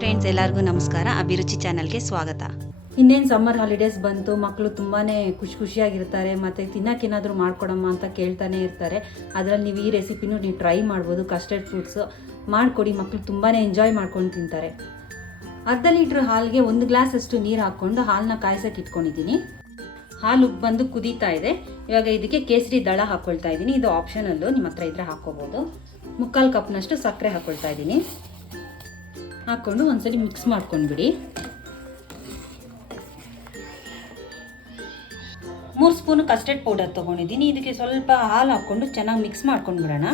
Friends, ಎಲ್ಲರಿಗೂ ನಮಸ್ಕಾರ. ಅಭಿರುಚಿ ಚಾನಲ್ಗೆ ಸ್ವಾಗತ. ಇನ್ನೇನು ಸಮ್ಮರ್ ಹಾಲಿಡೇಸ್ ಬಂತು, ಮಕ್ಕಳು ತುಂಬಾ ಖುಷಿಯಾಗಿರ್ತಾರೆ ಮತ್ತು ತಿನ್ನೋಕ್ಕೇನಾದರೂ ಮಾಡ್ಕೊಡಮ್ಮ ಅಂತ ಕೇಳ್ತಾನೆ ಇರ್ತಾರೆ. ಅದರಲ್ಲಿ ನೀವು ಈ ರೆಸಿಪಿನೂ ನೀವು ಟ್ರೈ ಮಾಡ್ಬೋದು. ಕಸ್ಟರ್ಡ್ ಫ್ರೂಟ್ಸು ಮಾಡಿಕೊಡಿ, ಮಕ್ಕಳು ತುಂಬಾ ಎಂಜಾಯ್ ಮಾಡ್ಕೊಂಡು ತಿಂತಾರೆ. ಅರ್ಧ ಲೀಟ್ರ್ ಹಾಲಿಗೆ 1 ಗ್ಲಾಸಷ್ಟು ನೀರು ಹಾಕ್ಕೊಂಡು ಹಾಲನ್ನ ಕಾಯ್ಸೋಕೆ ಇಟ್ಕೊಂಡಿದ್ದೀನಿ. ಹಾಲು ಬಂದು ಕುದೀತಾ ಇದೆ. ಇವಾಗ ಇದಕ್ಕೆ ಕೇಸರಿ ದಳ ಹಾಕ್ಕೊಳ್ತಾ ಇದ್ದೀನಿ. ಇದು ಆಪ್ಷನಲ್ಲು, ನಿಮ್ಮ ಹತ್ರ ಇದ್ರೆ ಹಾಕ್ಕೋಬೋದು. 3/4 ಕಪ್ನಷ್ಟು ಸಕ್ಕರೆ ಹಾಕ್ಕೊಳ್ತಾ ಇದ್ದೀನಿ. ಹಾಕ್ಕೊಂಡು ಒಂದ್ಸಲಿ ಮಿಕ್ಸ್ ಮಾಡ್ಕೊಂಡ್ಬಿಡಿ. 3 ಸ್ಪೂನು ಕಸ್ಟರ್ಡ್ ಪೌಡರ್ ತೊಗೊಂಡಿದ್ದೀನಿ. ಇದಕ್ಕೆ ಸ್ವಲ್ಪ ಹಾಲು ಹಾಕ್ಕೊಂಡು ಚೆನ್ನಾಗಿ ಮಿಕ್ಸ್ ಮಾಡ್ಕೊಂಡ್ಬಿಡೋಣ.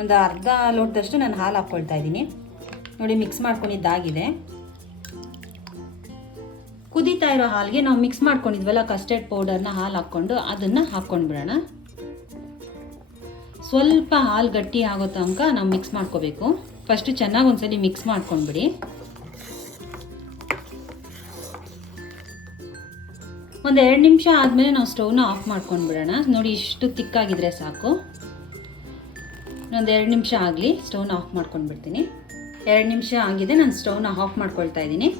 ಒಂದು ಅರ್ಧ ಲೋಟದಷ್ಟು ನಾನು ಹಾಲು ಹಾಕ್ಕೊಳ್ತಾ ಇದ್ದೀನಿ. ನೋಡಿ, ಮಿಕ್ಸ್ ಮಾಡ್ಕೊಂಡಿದ್ದಾಗಿದೆ. ಕುದೀತಾ ಇರೋ ಹಾಲಿಗೆ ನಾವು ಮಿಕ್ಸ್ ಮಾಡ್ಕೊಂಡಿದ್ವಲ್ಲ ಕಸ್ಟರ್ಡ್ ಪೌಡರ್ನ ಹಾಲು ಹಾಕ್ಕೊಂಡು ಅದನ್ನು ಹಾಕ್ಕೊಂಡ್ಬಿಡೋಣ. ಸ್ವಲ್ಪ ಹಾಲು ಗಟ್ಟಿ ಆಗೋ ತನಕ ನಾವು ಮಿಕ್ಸ್ ಮಾಡ್ಕೋಬೇಕು. ಫಸ್ಟು ಚೆನ್ನಾಗಿ ಒಂದ್ಸಲಿ ಮಿಕ್ಸ್ ಮಾಡ್ಕೊಂಡ್ಬಿಡಿ. ಒಂದು 2 ನಿಮಿಷ ಆದಮೇಲೆ ನಾವು ಸ್ಟವ್ನ ಆಫ್ ಮಾಡ್ಕೊಂಡ್ಬಿಡೋಣ. ನೋಡಿ, ಇಷ್ಟು ತಿಕ್ಕಾಗಿದ್ರೆ ಸಾಕು. ಒಂದು 2 ನಿಮಿಷ ಆಗಲಿ, ಸ್ಟವ್ನ ಆಫ್ ಮಾಡ್ಕೊಂಡ್ಬಿಡ್ತೀನಿ. 2 ನಿಮಿಷ ಆಗಿದೆ, ನಾನು ಸ್ಟವ್ನ ಆಫ್ ಮಾಡ್ಕೊಳ್ತಾ ಇದ್ದೀನಿ.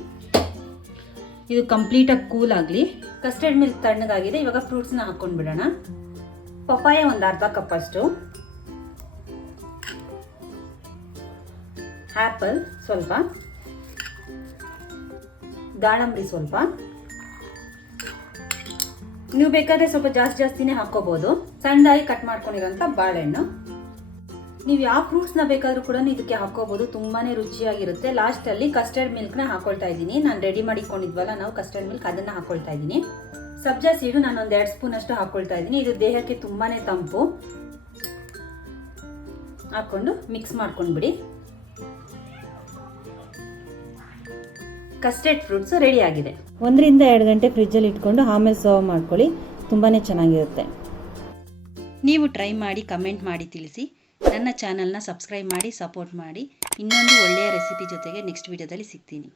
ಇದು ಕಂಪ್ಲೀಟಾಗಿ ಕೂಲ್ ಆಗಲಿ. ಕಸ್ಟರ್ಡ್ ಮಿಲ್ಕ್ ತಣ್ಣಗಾಗಿದೆ. ಇವಾಗ ಫ್ರೂಟ್ಸ್ನ ಹಾಕ್ಕೊಂಡ್ಬಿಡೋಣ. ಪಪ್ಪಾಯ ಒಂದು ಅರ್ಧ ಕಪ್ಪಷ್ಟು, ಆ್ಯಪಲ್ ಸ್ವಲ್ಪ, ದಾಳಂಬ್ರಿ ಸ್ವಲ್ಪ. ನೀವು ಬೇಕಾದರೆ ಸ್ವಲ್ಪ ಜಾಸ್ತಿನೇ ಹಾಕ್ಕೋಬೋದು. ಸಣ್ಣದಾಗಿ ಕಟ್ ಮಾಡ್ಕೊಂಡಿರೋಂಥ ಬಾಳೆಹಣ್ಣು. ನೀವು ಯಾವ ಫ್ರೂಟ್ಸ್ನ ಬೇಕಾದರೂ ಕೂಡ ಇದಕ್ಕೆ ಹಾಕ್ಕೋಬೋದು. ತುಂಬಾ ರುಚಿಯಾಗಿರುತ್ತೆ. ಲಾಸ್ಟಲ್ಲಿ ಕಸ್ಟರ್ಡ್ ಮಿಲ್ಕ್ನ ಹಾಕ್ಕೊಳ್ತಾ ಇದ್ದೀನಿ. ನಾನು ರೆಡಿ ಮಾಡಿಕೊಂಡಿದ್ವಲ್ಲ ನಾವು ಕಸ್ಟರ್ಡ್ ಮಿಲ್ಕ್, ಅದನ್ನು ಹಾಕ್ಕೊಳ್ತಾ ಇದ್ದೀನಿ. ಸಬ್ಜಾ ಸೀಡು ನಾನು ಒಂದು 2 ಸ್ಪೂನ್ ಅಷ್ಟು ಹಾಕ್ಕೊಳ್ತಾ ಇದ್ದೀನಿ. ಇದು ದೇಹಕ್ಕೆ ತುಂಬಾ ತಂಪು. ಹಾಕ್ಕೊಂಡು ಮಿಕ್ಸ್ ಮಾಡ್ಕೊಂಡ್ಬಿಡಿ. ಕಸ್ಟರ್ಡ್ ಫ್ರೂಟ್ಸು ರೆಡಿ ಆಗಿದೆ. 1 ರಿಂದ 2 ಗಂಟೆ ಫ್ರಿಜ್ಜಲ್ಲಿ ಇಟ್ಕೊಂಡು ಆಮೇಲೆ ಸರ್ವ್ ಮಾಡ್ಕೊಳ್ಳಿ. ತುಂಬಾ ಚೆನ್ನಾಗಿರುತ್ತೆ. ನೀವು ಟ್ರೈ ಮಾಡಿ ಕಮೆಂಟ್ ಮಾಡಿ ತಿಳಿಸಿ. ನನ್ನ ಚಾನಲ್ನ ಸಬ್ಸ್ಕ್ರೈಬ್ ಮಾಡಿ ಸಪೋರ್ಟ್ ಮಾಡಿ. ಇನ್ನೊಂದು ಒಳ್ಳೆಯ ರೆಸಿಪಿ ಜೊತೆಗೆ ನೆಕ್ಸ್ಟ್ ವಿಡಿಯೋದಲ್ಲಿ ಸಿಗ್ತೀನಿ.